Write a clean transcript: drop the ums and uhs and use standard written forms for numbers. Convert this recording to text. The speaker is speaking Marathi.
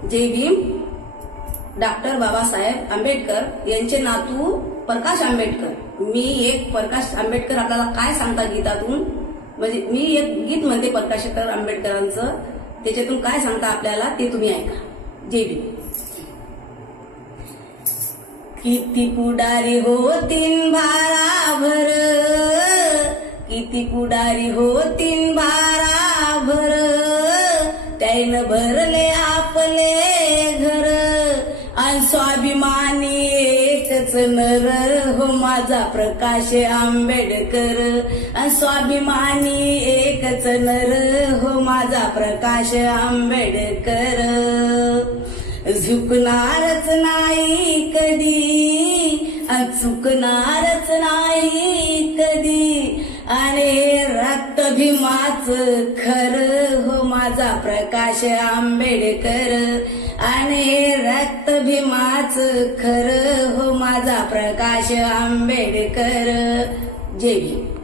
जय भीम. डॉक्टर बाबासाहेब आंबेडकर यांचे नातू प्रकाश आंबेडकर. मी एक प्रकाश आंबेडकर आपल्याला काय सांगता गीतातून, म्हणजे मी एक गीत म्हणते प्रकाशकर आंबेडकरांचं, त्याच्यातून काय सांगता आपल्याला ते तुम्ही ऐका. जय भीम. किती पुढारी होतीन भाराभर, किती पुढारी होतीन भाराभर, त्यानं भरले आपले घर, आणि स्वाभिमानी एकच नर हो माझा प्रकाश आंबेडकर, आणि स्वाभिमानी एकच नर हो माझा प्रकाश आंबेडकर. झुकणारच नाही कधी, चुकणारच नाही कधी, आणि रक्त भीमाच खर हो माझा प्रकाश आंबेडकर, आणि रक्त भीमाच खर हो माझा प्रकाश आंबेडकर. जय भीम.